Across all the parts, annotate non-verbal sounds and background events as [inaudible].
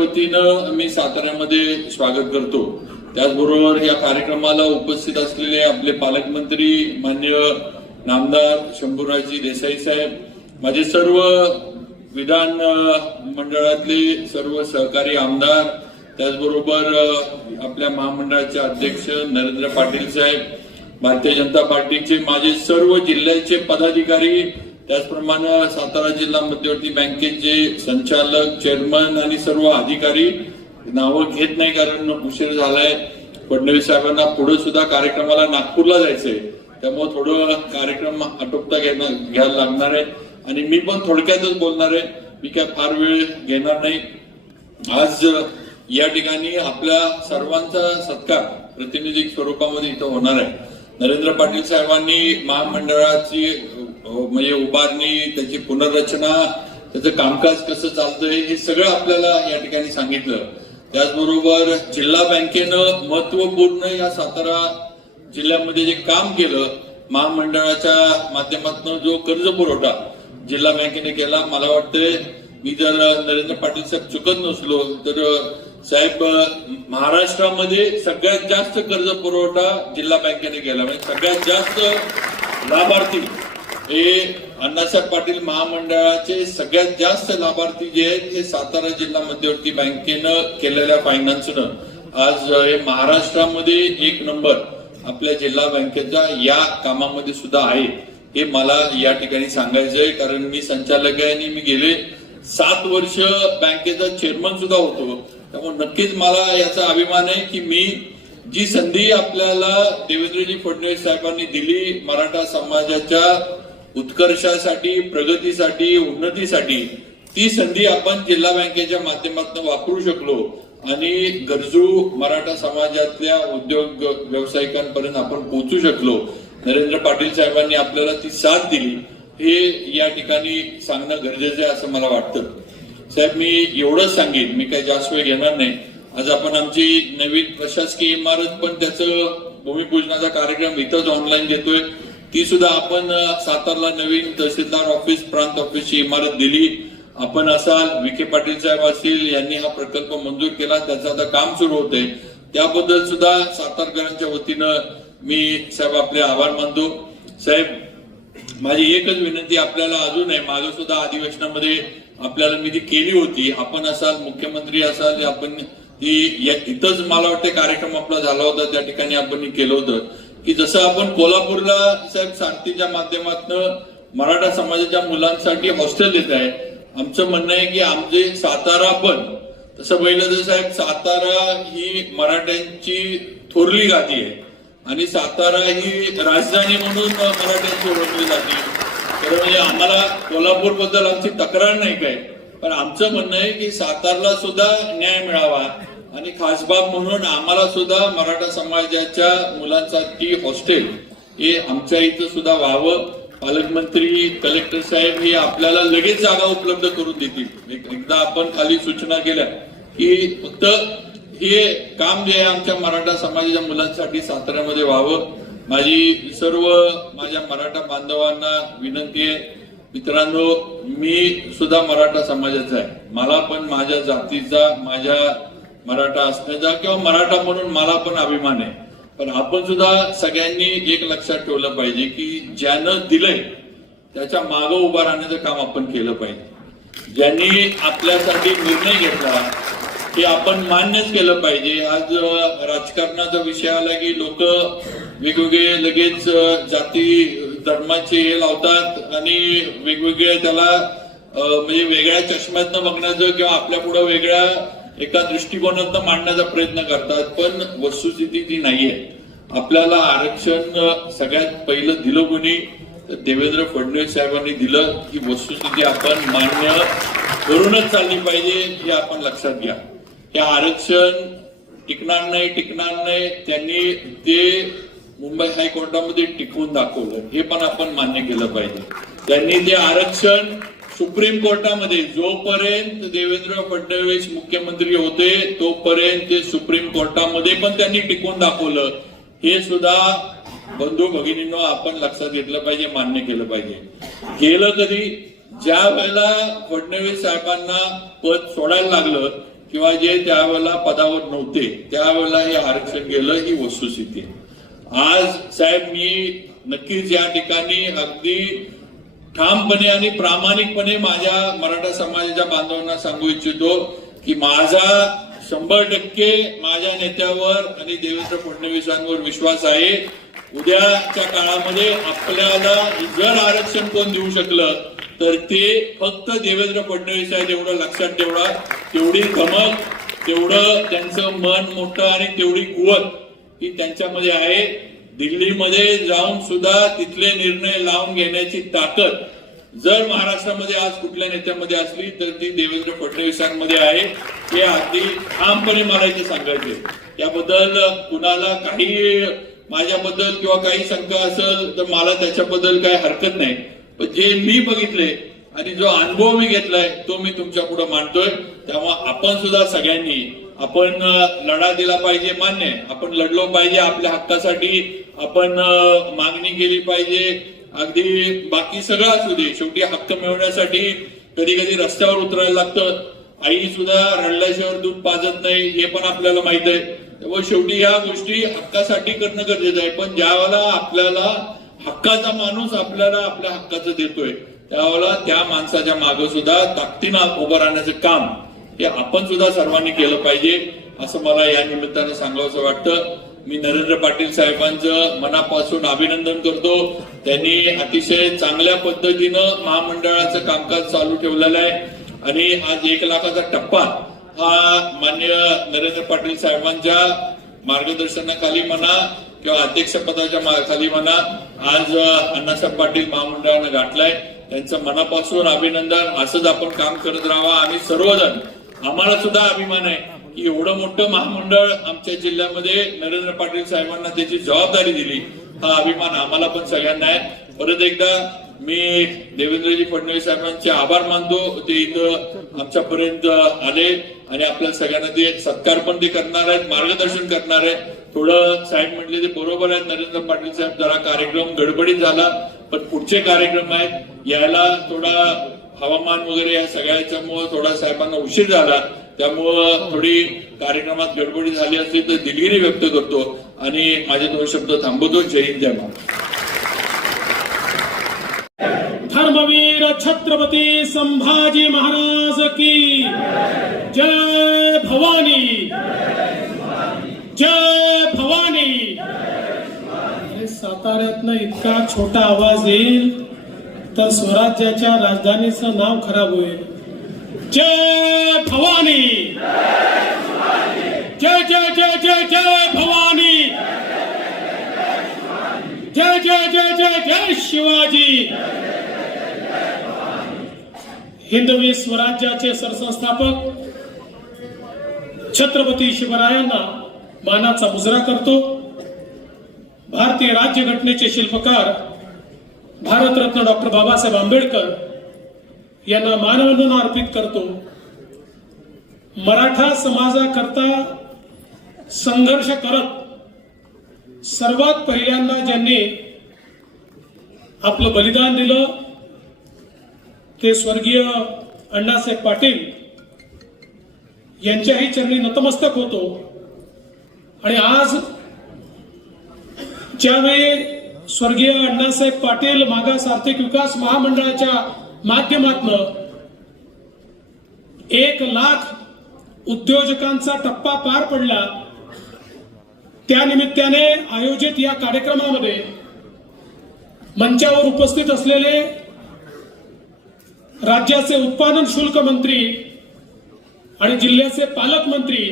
वतीनं मी साताऱ्यामध्ये स्वागत करतो. त्याचबरोबर या कार्यक्रमाला उपस्थित असलेले आपले पालकमंत्री मान्य नामदार शंभूराजी देसाई साहेब माझे सर्व विधान मंडळातले सर्व सहकारी आमदार त्याचबरोबर आपल्या महामंडळाचे अध्यक्ष नरेंद्र पाटील साहेब भारतीय जनता पार्टीचे माझे सर्व जिल्ह्याचे पदाधिकारी त्याचप्रमाणे सातारा जिल्हा मध्यवर्ती बँकेचे संचालक चेअरमन आणि सर्व अधिकारी नावं घेत नाही कारण उशीर झालाय. फडणवीस साहेबांना पुढे सुद्धा कार्यक्रमाला नागपूरला जायचंय. त्यामुळे थोडं कार्यक्रम आटोपता घेणार घ्यायला लागणार आहे. आणि मी पण थोडक्यातच बोलणार आहे. मी काय फार वेळ घेणार नाही. आज या ठिकाणी आपल्या सर्वांचा सत्कार प्रतिनिधिक स्वरूपामध्ये इथं होणार आहे. नरेंद्र पाटील साहेबांनी महामंडळाची म्हणजे उभारणी त्याची पुनर्रचना त्याचं कामकाज कसं चालतंय हे सगळं आपल्याला या ठिकाणी सांगितलं. त्याचबरोबर जिल्हा बँकेनं महत्त्वपूर्ण या सातारा जिल्ह्यामध्ये जे काम केलं महामंडळाच्या माध्यमातून जो कर्ज पुरवठा जिल्हा बँकेने केला मला वाटतंय मी जर नरेंद्र पाटील साहेब चुकत नसलो तर साहेब महाराष्ट्रामध्ये सगळ्यात जास्त कर्ज पुरवठा जिल्हा बँकेने केला. म्हणजे सगळ्यात जास्त लाभार्थी हे अण्णासाहेब पाटील महामंडळाचे सगळ्यात जास्त लाभार्थी जे आहेत हे सातारा जिल्हा मध्यवर्ती बँकेनं केलेल्या फायनान्सनं. आज हे महाराष्ट्रामध्ये एक नंबर आपल्या जिल्हा बँकेचा या कामामध्ये सुद्धा आहे. हे मला या ठिकाणी सांगायचंय कारण मी संचालक आहे आणि मी गेले सात वर्ष बँकेचा चेअरमन सुद्धा होतो. त्यामुळे नक्कीच मला याचा अभिमान आहे की मी जी संधी आपल्याला देवेंद्रजी फडणवीस साहेबांनी दिली मराठा समाजाच्या उत्कर्षासाठी प्रगतीसाठी उन्नतीसाठी ती संधी आपण जिल्हा बँकेच्या माध्यमातून वापरू शकलो. आणि गरजू मराठा समाजातल्या उद्योग व्यावसायिकांपर्यंत आपण पोहोचू शकलो. नरेंद्र पाटील साहेबांनी आपल्याला ती साथ दिली. हे या ठिकाणी सांगणं गरजेचं आहे असं मला वाटतं. साहेब मी एवढंच सांगेन. मी काही जास्त वेळ घेणार नाही. आज आपण आमची नवीन प्रशासकीय इमारत पण त्याचं भूमिपूजनाचा कार्यक्रम इथंच ऑनलाईन घेतोय. ती सुद्धा आपण सातारला नवीन तहसीलदार ऑफिस प्रांत ऑफिसची इमारत दिली. आपण असाल विखे पाटील साहेब असतील यांनी हा प्रकल्प मंजूर केला त्याचं आता काम सुरू होतंय. त्याबद्दल सुद्धा सातारकरांच्या वतीनं मी साहेब आपले आभार मानतो. साहेब माझी एकच विनंती आपल्याला अजून आहे. मागे सुद्धा अधिवेशनामध्ये आपल्याला मी ती केली होती. आपण असाल मुख्यमंत्री असाल आपण ती इथंच मला वाटतं कार्यक्रम आपला झाला होता. त्या ठिकाणी आपण केलं होतं. की जसं आपण कोल्हापूरला साहेब शांतीच्या माध्यमातून मराठा समाजाच्या मुलांसाठी हॉस्टेल देत आहे. आमचं म्हणणं आहे की आमचे सातारा पण तसं पहिलं तर साहेब सातारा ही मराठ्यांची थोरली गादी आहे. आणि सातारा ही राजधानी म्हणून मराठ्यांची ओळखली जाते. तर म्हणजे आम्हाला कोल्हापूरबद्दल आमची तक्रार नाही काय पण आमचं म्हणणं आहे की सातारला सुद्धा न्याय मिळावा. आणि खासबाग म्हणून आम्हाला सुद्धा मराठा समाजाच्या मुलांसाठी हॉस्टेल हे आमच्या इथं सुद्धा व्हावं. पालकमंत्री कलेक्टर साहेब हे आपल्याला लगेच जागा उपलब्ध करून देतील. एक- एकदा आपण खाली सूचना केल्या की फक्त हे काम जे आहे आमच्या मराठा समाजाच्या मुलांसाठी साताऱ्यामध्ये व्हावं. माझी सर्व माझ्या मराठा बांधवांना विनंती आहे. मित्रांनो मी सुद्धा मराठा समाजाचा आहे. मला पण माझ्या जातीचा माझ्या मराठा असण्याचा किंवा मराठा म्हणून मला पण अभिमान आहे. पण आपण सुद्धा सगळ्यांनी एक लक्षात ठेवलं पाहिजे की ज्यानं दिलंय त्याच्या मागं उभा राहण्याचं काम आपण केलं पाहिजे. ज्यांनी आपल्यासाठी निर्णय घेतला हे आपण मान्यच केलं पाहिजे. आज राजकारणाचा विषय आला की लोक वेगवेगळे लगेच जाती धर्माचे हे लावतात आणि वेगवेगळे त्याला म्हणजे वेगळ्या चष्म्यातनं बघण्याचं किंवा आपल्या पुढे वेगळ्या एका दृष्टिकोनातनं मांडण्याचा प्रयत्न करतात पण वस्तुस्थिती ती नाहीये. आपल्याला आरक्षण सगळ्यात पहिलं दिलं कोणी? देवेंद्र फडणवीस साहेबांनी दिलं की वस्तुस्थिती आपण मान्य करूनच चालली पाहिजे हे आपण लक्षात घ्या. हे आरक्षण टिकणार नाही टिकणार नाही त्यांनी ते मुंबई हायकोर्टामध्ये टिकवून दाखवलं. हे पण आपण मान्य केलं पाहिजे. त्यांनी ते आरक्षण सुप्रीम कोर्टामध्ये जोपर्यंत देवेंद्र फडणवीस मुख्यमंत्री होते तोपर्यंत ते सुप्रीम कोर्टामध्ये पण त्यांनी टिकून दाखवलं. हे सुद्धा बंधू भगिनींनो आपण लक्षात घेतलं पाहिजे मान्य केलं पाहिजे. गेलं कधी ज्या वेळेला फडणवीस साहेबांना पद सोडायला लागलं किंवा जे त्यावेळेला पदावर नव्हते त्यावेळेला हे आरक्षण गेलं ही वस्तुस्थिती. आज साहेब मी नक्कीच या ठिकाणी अगदी ठामपणे आणि प्रामाणिकपणे माझ्या मराठा समाजाच्या बांधवांना सांगू इच्छितो की माझा शंभर टक्के माझ्या नेत्यावर आणि देवेंद्र फडणवीसांवर विश्वास आहे. उद्याच्या काळामध्ये आपल्याला जर आरक्षण कोण देऊ शकलं तर ते फक्त देवेंद्र फडणवीस आहेत एवढं लक्षात ठेवणा तेवढी धमक तेवढं त्यांचं मन मोठं आणि तेवढी कुवत ही त्यांच्यामध्ये आहे. दिल्लीमध्ये जाऊन सुद्धा तिथले निर्णय लावून घेण्याची ताकद जर महाराष्ट्रामध्ये आज कुठल्या नेत्यामध्ये असली तर ती देवेंद्र फडणवीसांमध्ये आहे. हे अगदी ठामपणे मला इथे सांगायचे त्याबद्दल कुणाला काही माझ्याबद्दल किंवा काही शंका असेल तर मला त्याच्याबद्दल काही हरकत नाही. पण जे मी बघितले आणि जो अनुभव मी घेतलाय तो मी तुमच्यापुढे मांडतोय. तेव्हा आपण सुद्धा सगळ्यांनी आपण लढा दिला पाहिजे मान्य. आपण लढलो पाहिजे आपल्या हक्कासाठी. आपण मागणी केली पाहिजे. अगदी बाकी सगळं असू दे. शेवटी हक्क मिळवण्यासाठी कधी कधी रस्त्यावर उतरायला लागतं. आई सुद्धा रडल्याशिवाय दूध पाजत नाही हे पण आपल्याला माहीत आहे. त्यामुळे शेवटी या गोष्टी हक्कासाठी करणं गरजेचं आहे. पण ज्यावेळेला आपल्याला हक्काचा माणूस आपल्याला आपल्या हक्काचं देतोय त्यावेळेला त्या माणसाच्या मागे सुद्धा ताकदीनं उभं राहण्याचं काम हे आपण सुद्धा सर्वांनी केलं पाहिजे असं मला या निमित्तानं सांगावंसं वाटतं. मी नरेंद्र पाटील साहेबांचं मनापासून अभिनंदन करतो. त्यांनी अतिशय चांगल्या पद्धतीनं महामंडळाचं कामकाज चालू ठेवलेलं आहे. आणि आज एक लाखाचा टप्पा हा मान्य नरेंद्र पाटील साहेबांच्या मार्गदर्शनाखाली म्हणा किंवा अध्यक्षपदाच्या खाली म्हणा आज अण्णासाहेब पाटील महामंडळानं गाठलाय. त्यांचं मनापासून अभिनंदन. असंच आपण काम करत राहावं. आम्ही सर्वजण आम्हाला सुद्धा अभिमान आहे की एवढं मोठं महामंडळ आमच्या जिल्ह्यामध्ये नरेंद्र पाटील साहेबांना त्याची जबाबदारी दिली. हा अभिमान आम्हाला पण सगळ्यांना आहे. परत एकदा मी देवेंद्रजी फडणवीस साहेबांचे आभार मानतो. ते इथं आमच्यापर्यंत आले आणि आपल्या सगळ्यांना ते सत्कार पण ते करणार आहेत मार्गदर्शन करणार आहेत. थोडं साहेब म्हटले ते बरोबर आहेत. नरेंद्र पाटील साहेब जरा कार्यक्रम गडबडीत झाला पण पुढचे कार्यक्रम आहेत. यायला थोडा हवामान वगैरे या सगळ्याच्यामुळं थोडा साहेबांना उशीर झाला. त्यामुळं थोडी कार्यक्रमात गडबडी झाली असली तर दिलगिरी व्यक्त करतो आणि माझे दोन शब्द थांबवतो. जय हिंद जय महाराष्ट्र. धर्मवीर छत्रपती संभाजी महाराज की जय भवानी. जय भवानी. साताऱ्यातनं इतका छोटा आवाज येईल. तर स्वराज्याच्या राजधानीचं नाव खराब होईल. जय भवानी! जय जय जय जय जय भवानी! जय जय जय जय जय शिवाजी! हिंदवी स्वराज्याचे सरसंस्थापक छत्रपती शिवरायांना मानाचा मुजरा करतो. भारतीय राज्यघटनेचे शिल्पकार भारतरत्न डॉक्टर बाबासाहेब आंबेडकर यांना मानवंदना अर्पित करतो. मराठा समाजाकरता संघर्ष करत सर्वात पहिल्यांदा ज्यांनी आपलं बलिदान दिलं ते स्वर्गीय अण्णासाहेब पाटील यांच्याही चरणी नतमस्तक होतो. आणि आज ज्यावेळी स्वर्गीय अण्णासाहेब पाटील मागास आर्थिक विकास महामंडळाच्या माध्यमातून एक लाख उद्योजकांचा टप्पा पार पडला. त्या निमित्ताने आयोजित या कार्यक्रमामध्ये मंचावर उपस्थित असलेले राज्याचे उत्पादन शुल्क मंत्री आणि जिल्ह्याचे पालकमंत्री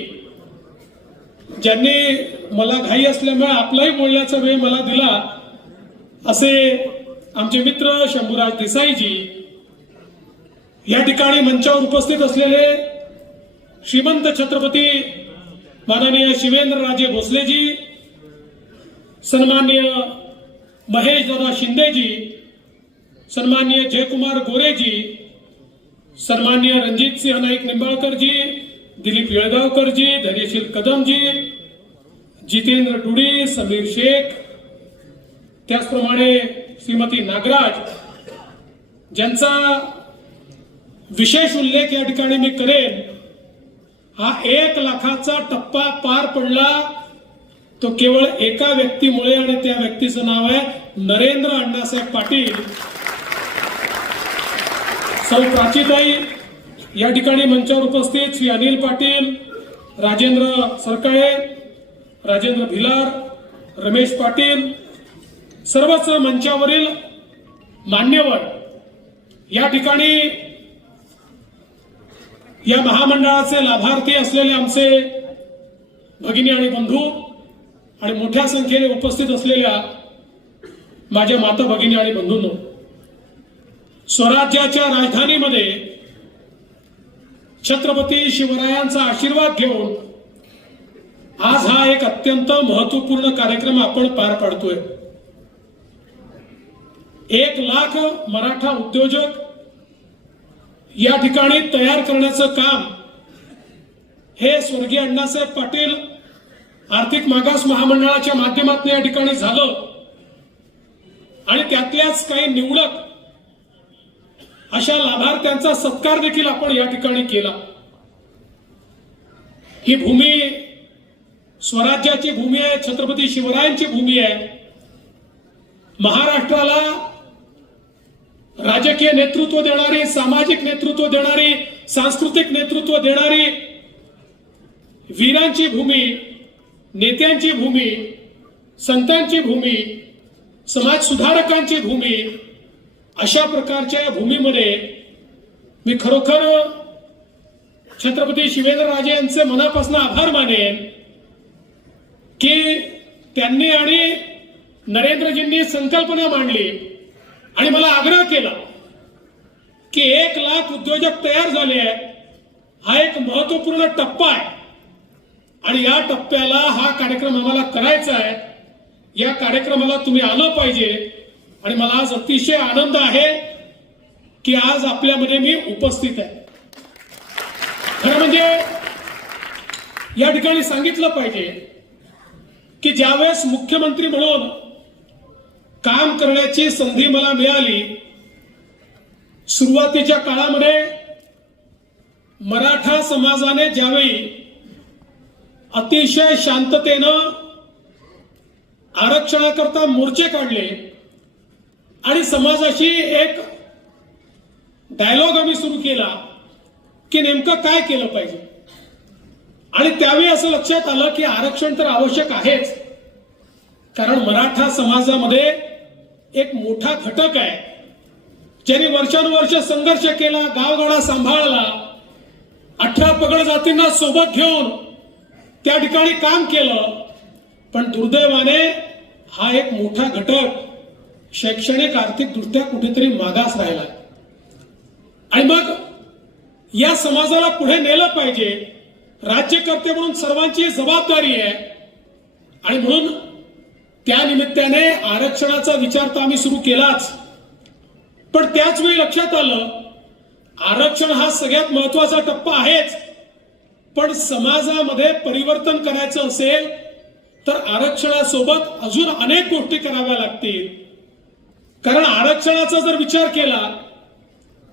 ज्यांनी मला घाई असल्यामुळे आपलाही बोलण्याचा वेळ मला दिला असे आमचे मित्र शंभूराज देसाईजी या ठिकाणी मंचावर उपस्थित असलेले श्रीमंत छत्रपती माननीय शिवेंद्रराजे भोसलेजी सन्मान्य महेश दादा शिंदेजी सन्मान्य जयकुमार गोरेजी सन्मान्य रणजित सिंह नाईक निंबाळकरजी दिलीप येळगावकरजी धैर्यशील कदमजी जितेंद्र टुडी समीर शेख त्याचप्रमाणे श्रीमती नागराज ज्यांचा विशेष उल्लेख या ठिकाणी मी करेन हा एक लाखाचा टप्पा पार पडला तो केवळ एका व्यक्तीमुळे आणि त्या व्यक्तीचं नाव आहे नरेंद्र अण्णासाहेब पाटील. सौ प्राचीताई या ठिकाणी मंचावर उपस्थित श्री अनिल पाटील राजेंद्र सरकाळे राजेंद्र भिलार रमेश पाटील सर्वच मंचावरील मान्यवर या ठिकाणी या महामंडळाचे लाभार्थी असलेले आमचे भगिनी आणि बंधू आणि मोठ्या संख्येने उपस्थित असलेल्या माझ्या माता भगिनी आणि बंधूंनो स्वराज्याच्या राजधानीमध्ये छत्रपती शिवरायांचा आशीर्वाद घेऊन आज हा एक अत्यंत महत्त्वपूर्ण कार्यक्रम आपण पार पाडतोय. एक लाख मराठा उद्योजक या ठिकाणी तयार करण्याचं काम हे स्वर्गीय अण्णासाहेब पाटील आर्थिक मागास महामंडळाच्या माध्यमातून या ठिकाणी झालं. आणि त्यातल्याच काही निवडक अशा लाभार्थ्यांचा सत्कार देखील आपण या ठिकाणी केला. ही भूमी स्वराज्याची भूमी आहे छत्रपती शिवरायांची भूमी आहे. महाराष्ट्राला राजकीय नेतृत्व देणारी सामाजिक नेतृत्व देणारी सांस्कृतिक नेतृत्व देणारी वीरांची भूमी नेत्यांची भूमी संतांची भूमी समाज सुधारकांची भूमी अशा प्रकारच्या या भूमीमध्ये मी खरोखर छत्रपती शिवेंद्रराजे यांचे मनापासून आभार मानेन की त्यांनी आणि नरेंद्रजींनी संकल्पना मांडली. आणि मला आग्रह केला की एक लाख उद्योजक तयार झाले आहेत. हा एक महत्त्वपूर्ण टप्पा आहे. आणि या टप्प्याला हा कार्यक्रम आम्हाला करायचा आहे. या कार्यक्रमाला तुम्ही आलं पाहिजे. आणि मला आज अतिशय आनंद आहे की आज आपल्यामध्ये मी उपस्थित आहे. खरं म्हणजे या ठिकाणी सांगितलं पाहिजे की ज्यावेळेस मुख्यमंत्री म्हणून काम करण्याची संधी मला मिळाली. सुरुवातीच्या काळामध्ये मराठा समाजाने ज्यावेळी अतिशय शांततेनं आरक्षणाकरता मोर्चे काढले आणि समाजाशी एक डायलॉग आम्ही सुरू केला की नेमकं काय केलं पाहिजे. आणि त्यावेळी असं लक्षात आलं की आरक्षण तर आवश्यक आहेच. कारण मराठा समाजामध्ये एक मोठा घटक आहे. ज्याने वर्षानुवर्ष संघर्ष केला गावगाडा सांभाळला अठरा पगड जातींना सोबत घेऊन त्या ठिकाणी काम केलं. पण दुर्दैवाने हा एक मोठा घटक शैक्षणिक आर्थिक दृष्ट्या कुठेतरी मागास राहिला. आणि मग या समाजाला पुढे नेलं पाहिजे. राज्यकर्ते म्हणून सर्वांची जबाबदारी आहे. आणि म्हणून त्या निमित्ताने आरक्षणाचा विचार तर आम्ही सुरू केलाच. पण त्याच वेळी लक्षात आलं आरक्षण हा सगळ्यात महत्त्वाचा टप्पा आहेच. पण समाजामध्ये परिवर्तन करायचं असेल तर आरक्षणासोबत अजून अनेक गोष्टी कराव्या लागतील. कारण आरक्षणाचा जर विचार केला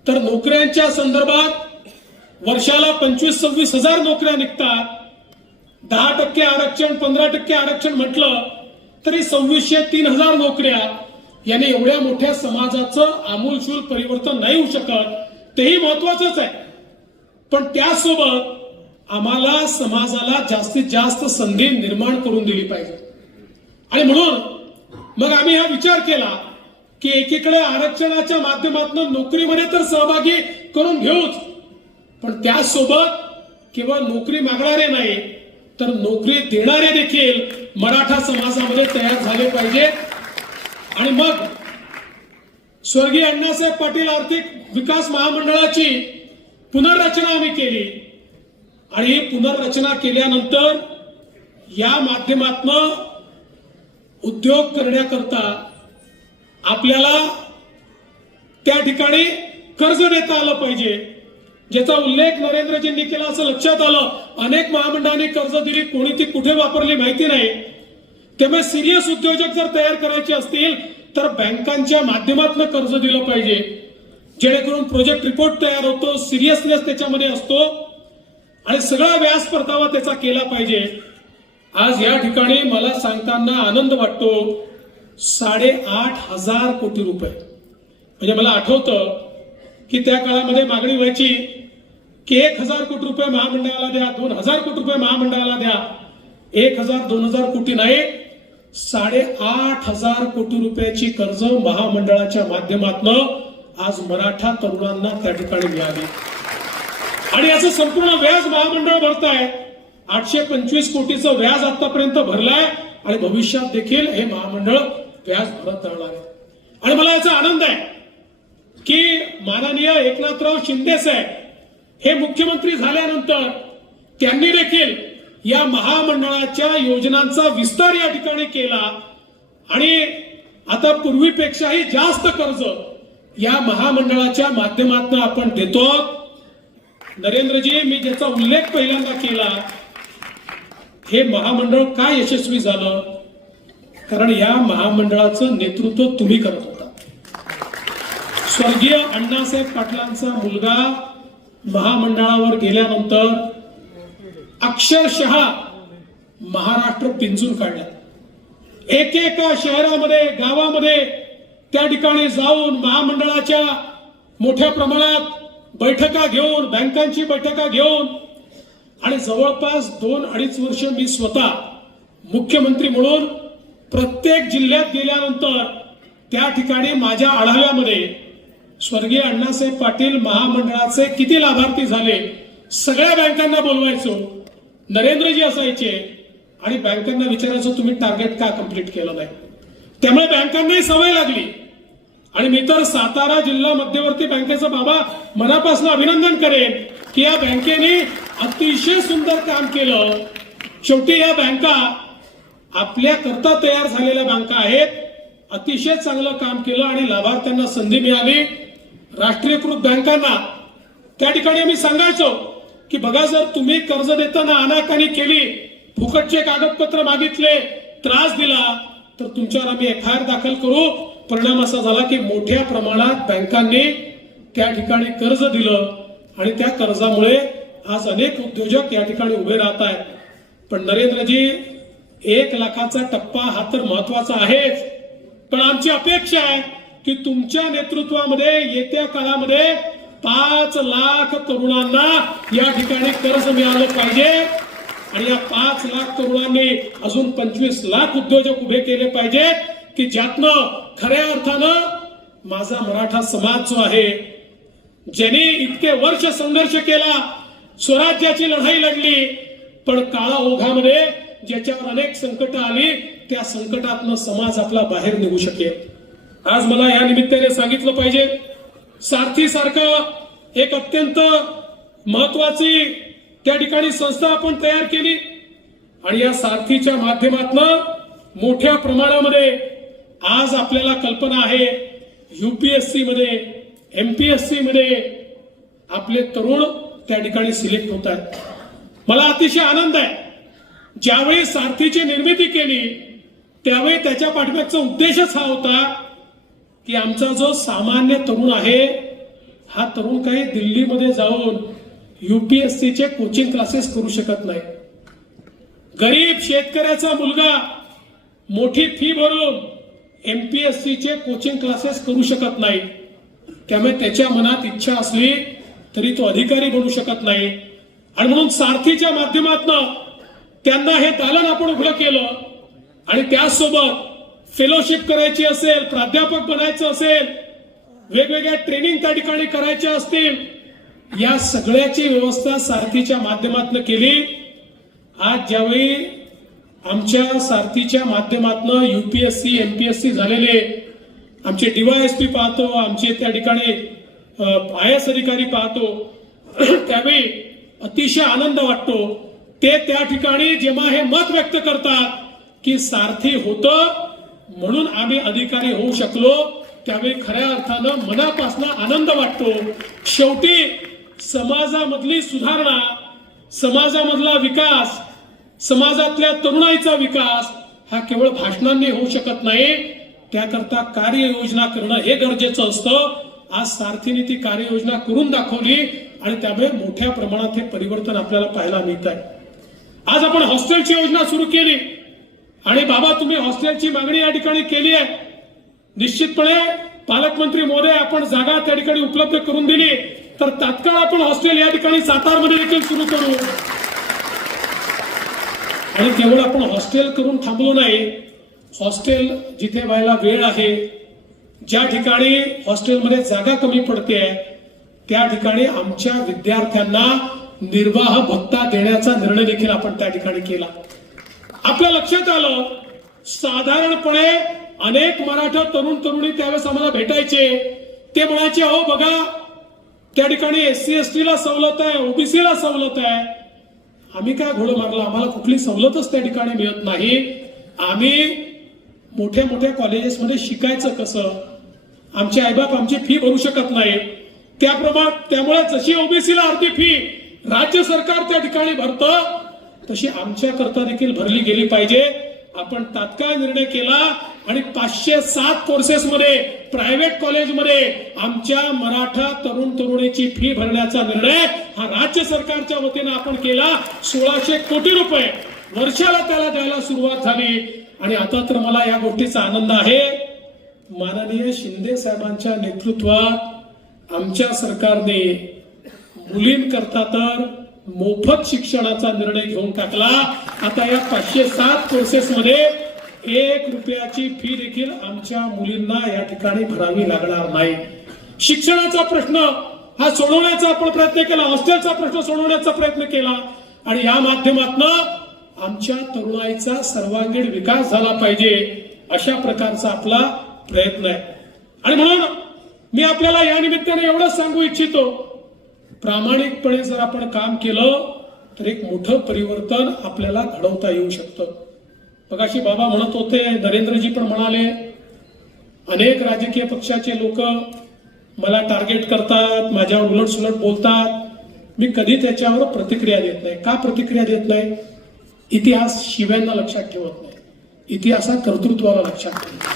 तर नोकऱ्यांच्या संदर्भात वर्षाला पंचवीस सव्वीस हजार नोकऱ्या निघतात. दहा टक्के आरक्षण पंधरा टक्के आरक्षण म्हटलं तरी सव्वीसशे तीन हजार नोकऱ्या याने एवढ्या मोठ्या समाजाचं आमूलशूल परिवर्तन नाही होऊ शकत तेही महत्वाचंच आहे. पण त्यासोबत आम्हाला समाजाला जास्तीत जास्त संधी निर्माण करून दिली पाहिजे. आणि म्हणून मग आम्ही हा विचार केला की एकीकडे आरक्षणाच्या माध्यमातून नोकरीमध्ये तर सहभागी करून घेऊच पण त्यासोबत केवळ नोकरी मागणारे नाही तर नोकरी देणारे देखील मराठा समाजामध्ये तयार झाले पाहिजे. आणि मग स्वर्गीय अण्णासाहेब पाटील आर्थिक विकास महामंडळाची पुनर्रचना आम्ही केली. आणि ही पुनर्रचना केल्यानंतर या माध्यमातनं उद्योग करण्याकरता आपल्याला त्या ठिकाणी कर्ज देता आलं पाहिजे. ज्याचा उल्लेख नरेंद्रजींनी केला असं लक्षात आलं. अनेक महामंडळांनी कर्ज दिली कोणी ती कुठे वापरली माहिती नाही. त्यामुळे सिरियस उद्योजक जर तयार करायचे असतील तर बँकांच्या माध्यमातून कर्ज दिलं पाहिजे. जेणेकरून प्रोजेक्ट रिपोर्ट तयार होतो सिरियसनेस त्याच्यामध्ये असतो आणि सगळा व्याज परतावा त्याचा केला पाहिजे. आज या ठिकाणी मला सांगताना आनंद वाटतो साडेआठ हजार कोटी रुपये. म्हणजे मला आठवतं की त्या काळामध्ये मागणी व्हायची की एक हजार कोटी रुपये महामंडळाला द्या दोन हजार कोटी रुपये महामंडळाला द्या. एक हजार दोन हजार कोटी नाही साडेआठ हजार कोटी रुपयाची कर्ज महामंडळाच्या माध्यमातून आज मराठा तरुणांना त्या ठिकाणी मिळाली. आणि याचं संपूर्ण व्याज महामंडळ भरताय. आठशे पंचवीस कोटीचं व्याज आतापर्यंत भरलाय आणि भविष्यात देखील हे महामंडळ व्याज भरत राहणार आहे. आणि मला याचा आनंद आहे. की माननीय एकनाथराव शिंदे साहेब हे मुख्यमंत्री झाल्यानंतर त्यांनी देखील या महामंडळाच्या योजनांचा विस्तार या ठिकाणी केला. आणि आता पूर्वीपेक्षाही जास्त कर्ज या महामंडळाच्या माध्यमातून आपण देतो नरेंद्रजी मी ज्याचा उल्लेख पहिल्यांदा केला हे महामंडळ का यशस्वी झालं? कारण या महामंडळाचं नेतृत्व तुम्ही करत स्वर्गीय अण्णासाहेब पाटलांचा मुलगा महामंडळावर गेल्यानंतर अक्षरशः महाराष्ट्र पिंजून काढला. एकेका शहरामध्ये गावामध्ये त्या ठिकाणी जाऊन महामंडळाच्या मोठ्या प्रमाणात बैठका घेऊन बँकांची बैठका घेऊन आणि जवळपास दोन अडीच वर्ष मी स्वतः मुख्यमंत्री म्हणून प्रत्येक जिल्ह्यात गेल्यानंतर त्या ठिकाणी माझ्या आढाव्यामध्ये स्वर्गीय अण्णासाहेब पाटील महामंडळाचे किती लाभार्थी झाले? सगळ्या बँकांना बोलवायचो. नरेंद्रजी असायचे. आणि बँकांना विचारायचो तुम्ही टार्गेट का कंप्लीट केलं नाही? त्यामुळे बँकांनाही सवय लागली. आणि मी तर सातारा जिल्हा मध्यवर्ती बँकेचा बाबा मनापासून अभिनंदन करेन की या बँकेने अतिशय सुंदर काम केलं. शेवटी या बँका आपल्या करता तयार झालेल्या बँका आहेत. अतिशय चांगलं काम केलं आणि लाभार्थ्यांना संधी मिळाली. राष्ट्रीयकृत बँकांना त्या ठिकाणी आम्ही सांगायचो की बघा जर तुम्ही कर्ज देताना अनाकानी केली फुकटचे कागदपत्र मागितले त्रास दिला तर तुमच्यावर आम्ही एफ आय आर दाखल करू. परिणाम असा झाला की मोठ्या प्रमाणात बँकांनी त्या ठिकाणी कर्ज दिलं आणि त्या कर्जामुळे आज अनेक उद्योजक या ठिकाणी उभे राहत आहेत. पण नरेंद्रजी एक लाखाचा टप्पा हा तर महत्त्वाचा आहेच. पण आमची अपेक्षा आहे की तुमच्या नेतृत्वामध्ये येत्या काळामध्ये पाच लाख तरुणांना या ठिकाणी कर्ज मिळालं पाहिजे. आणि या पाच लाख तरुणांनी अजून पंचवीस लाख उद्योजक उभे केले पाहिजे की ज्यातनं खऱ्या अर्थानं माझा मराठा समाज जो आहे ज्याने इतके वर्ष संघर्ष केला स्वराज्याची लढाई लढली पण काळा ओघामध्ये ज्याच्यावर अनेक संकट आली त्या संकटातनं समाज आपला बाहेर निघू शकेल. आज मला या निमित्ताने सांगितलं पाहिजे सारथी सारखं एक अत्यंत महत्वाची त्या ठिकाणी संस्था आपण तयार केली आणि या सारथीच्या माध्यमातनं मोठ्या प्रमाणामध्ये आज आपल्याला कल्पना आहे युपीएससी मध्ये एमपीएससी मध्ये आपले तरुण त्या ठिकाणी सिलेक्ट होत आहेत. मला अतिशय आनंद आहे. ज्यावेळी सारथीची निर्मिती केली त्यावेळी त्याच्या पाठिंब्याचा उद्देशच हा होता की आमचा जो सामान्य तरुण आहे हा तरुण काही दिल्लीमध्ये जाऊन युपीएससीचे कोचिंग क्लासेस करू शकत नाही. गरीब शेतकऱ्याचा मुलगा मोठी फी भरून एमपीएससीचे कोचिंग क्लासेस करू शकत नाही. त्यामुळे त्याच्या मनात इच्छा असली तरी तो अधिकारी बनू शकत नाही. आणि म्हणून सारथीच्या माध्यमातून त्यांना हे दालन आपण उघडं केलं. आणि त्याचसोबत फेलोशिप करायची असेल प्राध्यापक बनायचं असेल वेगवेगळ्या ट्रेनिंग त्या ठिकाणी करायच्या असतील या सगळ्याची व्यवस्था सारथीच्या माध्यमातून केली. आज ज्यावेळी आमच्या सारथीच्या माध्यमातून युपीएससी एमपीएससी झालेले आमचे डीवायएसपी पाहतो आमचे त्या ठिकाणी आय एस अधिकारी पाहतो [clears throat] त्यावेळी अतिशय आनंद वाटतो. ते त्या ठिकाणी जेव्हा हे मत व्यक्त करतात की सारथी होतं म्हणून आम्ही अधिकारी होऊ शकलो त्यावेळी खऱ्या अर्थानं मनापासून आनंद वाटतो. शेवटी समाजामधली सुधारणा समाजामधला विकास समाजातल्या तरुणाईचा विकास हा केवळ भाषणांनी होऊ शकत नाही. त्याकरता कार्ययोजना करणं हे गरजेचं असतं. आज सारथीने ती कार्ययोजना करून दाखवली आणि त्यामुळे मोठ्या प्रमाणात हे परिवर्तन आपल्याला पाहायला मिळत आहे आज आपण हॉस्टेलची योजना सुरू केली. आणि बाबा तुम्ही हॉस्टेलची मागणी या ठिकाणी केली आहे. निश्चितपणे पालकमंत्री महोदय आपण जागा त्या ठिकाणी उपलब्ध करून दिली. तर तात्काळ आपण हॉस्टेल या ठिकाणी सातारमध्ये देखील सुरू करू. आणि केवळ आपण हॉस्टेल करून थांबलो नाही. हॉस्टेल जिथे व्हायला वेळ आहे ज्या ठिकाणी हॉस्टेलमध्ये जागा कमी पडते त्या ठिकाणी आमच्या विद्यार्थ्यांना निर्वाह भत्ता देण्याचा निर्णय देखील आपण त्या ठिकाणी केला. आपल्या लक्षात आलं? साधारणपणे अनेक मराठा तरुण तरुणी त्यावेळेस आम्हाला भेटायचे. ते म्हणायचे अहो बघा त्या ठिकाणी एस सी एस टीला सवलत आहे ओबीसीला सवलत आहे. आम्ही काय घोडं मारलं? आम्हाला कुठली सवलतच त्या ठिकाणी मिळत नाही. आम्ही मोठ्या मोठ्या कॉलेजेसमध्ये शिकायचं कसं? आमचे आईबाप आमची फी भरू शकत नाही. त्याप्रमाणे त्यामुळे जशी ओबीसीला अर्धी फी राज्य सरकार त्या ठिकाणी भरतं तशी आमच्या करता देखील भरली गेली पाहिजे. आपण तात्काळ निर्णय केला आणि पाचशे सात कोर्सेसमध्ये प्रायव्हेट कॉलेजमध्ये आमच्या मराठा तरुण तरुणीची फी भरण्याचा निर्णय हा राज्य सरकारच्या वतीनं आपण केला. सोळाशे कोटी रुपये वर्षाला त्याला द्यायला सुरुवात झाली. आणि आता तर मला या गोष्टीचा आनंद आहे. माननीय शिंदे साहेबांच्या नेतृत्वात आमच्या सरकारने मुलींकरता तर मोफत शिक्षणाचा निर्णय घेऊन टाकला. आता या पाचशे सात कोर्सेसमध्ये एक रुपयाची फी देखील आमच्या मुलींना या ठिकाणी भरावी लागणार नाही. शिक्षणाचा प्रश्न हा सोडवण्याचा आपण प्रयत्न केला. हॉस्टेलचा प्रश्न सोडवण्याचा प्रयत्न केला. आणि या माध्यमातून आमच्या तरुणाईचा सर्वांगीण विकास झाला पाहिजे अशा प्रकारचा आपला प्रयत्न आहे. आणि म्हणून मी आपल्याला या निमित्ताने एवढंच सांगू इच्छितो प्रामाणिकपणे जर आपण काम केलं तर एक मोठं परिवर्तन आपल्याला घडवता येऊ शकतं. मगाशी बाबा म्हणत होते नरेंद्रजी पण म्हणाले अनेक राजकीय पक्षाचे लोक मला टार्गेट करतात माझ्यावर उलट सुलट बोलतात. मी कधी त्याच्यावर प्रतिक्रिया देत नाही. का प्रतिक्रिया देत नाही? इतिहास शिव्यांना लक्षात ठेवत नाही. इतिहासा कर्तृत्वाला लक्षात ठेवत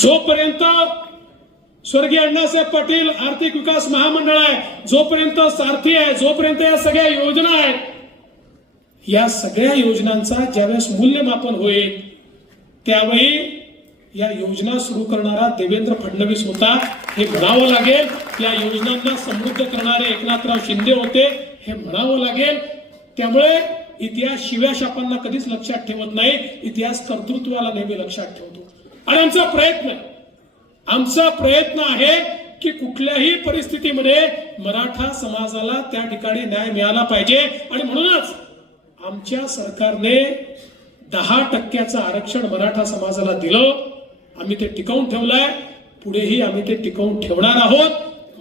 जोपर्यंत स्वर्गीय अण्णासाहेब पाटील आर्थिक विकास महामंडळ आहे. जोपर्यंत सारथी आहे जोपर्यंत या सगळ्या योजना आहेत या सगळ्या योजनांचा ज्यावेळेस मूल्यमापन होईल त्यावेळी या योजना सुरू करणारा देवेंद्र फडणवीस होता. हे म्हणावं लागेल या योजनांना समृद्ध करणारे एकनाथराव शिंदे होते. हे म्हणावं लागेल. त्यामुळे इतिहास शिव्या शापांना कधीच लक्षात ठेवत नाही. इतिहास कर्तृत्वाला नेहमी लक्षात ठेवतो. आणि आमचा प्रयत्न आहे. आमचा प्रयत्न आहे की कुठल्याही परिस्थितीमध्ये मराठा समाजाला त्या ठिकाणी न्याय मिळाला पाहिजे. आणि म्हणूनच आमच्या सरकारने दहा टक्क्याचं आरक्षण मराठा समाजाला दिलं. आम्ही ते टिकवून ठेवलंय. पुढेही आम्ही ते टिकवून ठेवणार आहोत.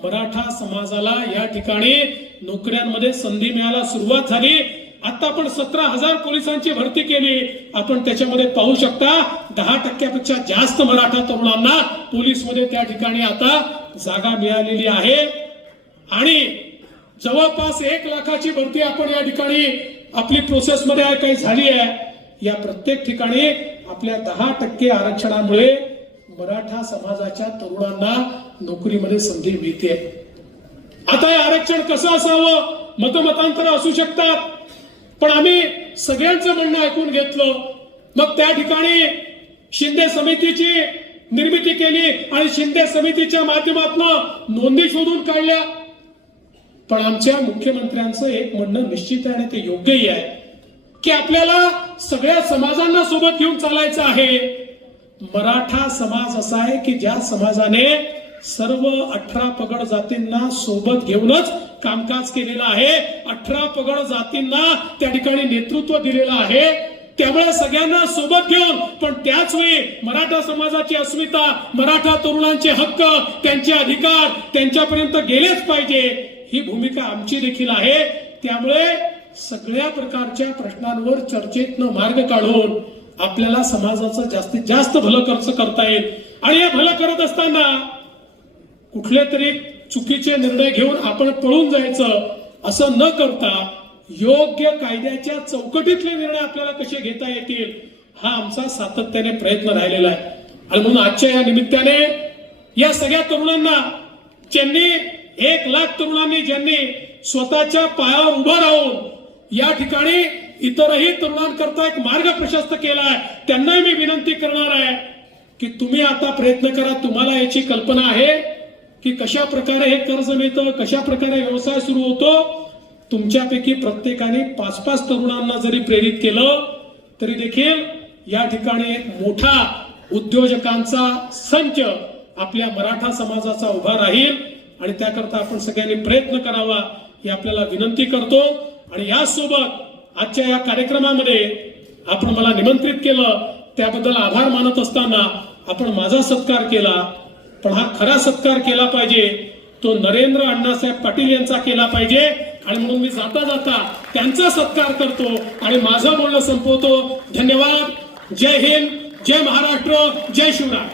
मराठा समाजाला या ठिकाणी नोकऱ्यांमध्ये संधी मिळायला सुरुवात झाली. आता आपण सतरा हजार पोलिसांची भरती केली. आपण त्याच्यामध्ये पाहू शकता दहा टक्क्यापेक्षा जास्त मराठा तरुणांना पोलीसमध्ये त्या ठिकाणी आता जागा मिळालेली आहे. आणि जवळपास एक लाखाची भरती आपण या ठिकाणी आपली प्रोसेसमध्ये काही झाली आहे. या प्रत्येक ठिकाणी आपल्या दहा टक्के आरक्षणामुळे मराठा समाजाच्या तरुणांना नोकरीमध्ये संधी मिळते. आता हे आरक्षण कसं असावं? मतमतांतर असू शकतात. पण आम्ही सगळ्यांचं म्हणणं ऐकून घेतलं. मग त्या ठिकाणी शिंदे समितीची निर्मिती केली आणि शिंदे समितीच्या माध्यमातून नोंदी शोधून काढल्या. पण आमच्या मुख्यमंत्र्यांचं एक म्हणणं निश्चित आहे आणि ते योग्यही आहे की आपल्याला सगळ्या समाजांना सोबत घेऊन चालायचं आहे. मराठा समाज असा आहे की ज्या समाजाने सर्व अठरा पगड जातींना सोबत घेऊनच कामकाज केलेलं आहे. अठरा पगड जातींना त्या ठिकाणी नेतृत्व दिलेलं आहे. त्यामुळे सगळ्यांना सोबत घेऊन पण त्याच वेळी मराठा समाजाची अस्मिता मराठा तरुणांचे हक्क त्यांचे अधिकार त्यांच्यापर्यंत गेलेच पाहिजे ही भूमिका आमची देखील आहे. त्यामुळे सगळ्या प्रकारच्या प्रश्नांवर चर्चेतनं मार्ग काढून आपल्याला समाजाचं जास्तीत जास्त भलं खर्च करता येईल. आणि हे भलं करत असताना कुठले तरी चुकीचे निर्णय घेऊन आपण पळून जायचं असं न करता योग्य कायद्याच्या चौकटीतले निर्णय आपल्याला कसे घेता येतील हा आमचा सातत्याने प्रयत्न राहिलेला आहे. आणि म्हणून आजच्या या निमित्ताने या सगळ्या तरुणांना ज्यांनी एक लाख तरुणांनी ज्यांनी स्वतःच्या पायावर उभं राहून या ठिकाणी इतरही तरुणांकरता एक मार्ग प्रशस्त केला आहे त्यांनाही मी विनंती करणार आहे की तुम्ही आता प्रयत्न करा तुम्हाला याची कल्पना आहे. की कशा प्रकारे हे कर्ज मिळतं कशा प्रकारे व्यवसाय सुरू होतो तुमच्यापैकी प्रत्येकाने पाच पाच तरुणांना जरी प्रेरित केलं तरी देखील या ठिकाणी एक मोठा उद्योजकांचा संच आपल्या मराठा समाजाचा उभा राहील आणि त्याकरता आपण सगळ्यांनी प्रयत्न करावा ही आपल्याला विनंती करतो. आणि यासोबत आजच्या या कार्यक्रमामध्ये आपण मला निमंत्रित केलं त्याबद्दल आभार मानत असताना आपण माझा सत्कार केला. पण हा खरा सत्कार केला पाहिजे. तो नरेंद्र अण्णासाहेब पाटील यांचा केला पाहिजे. आणि म्हणून मी जाता जाता त्यांचा सत्कार करतो आणि माझं बोलणं संपवतो. धन्यवाद. जय हिंद. जय महाराष्ट्र. जय शिवराय.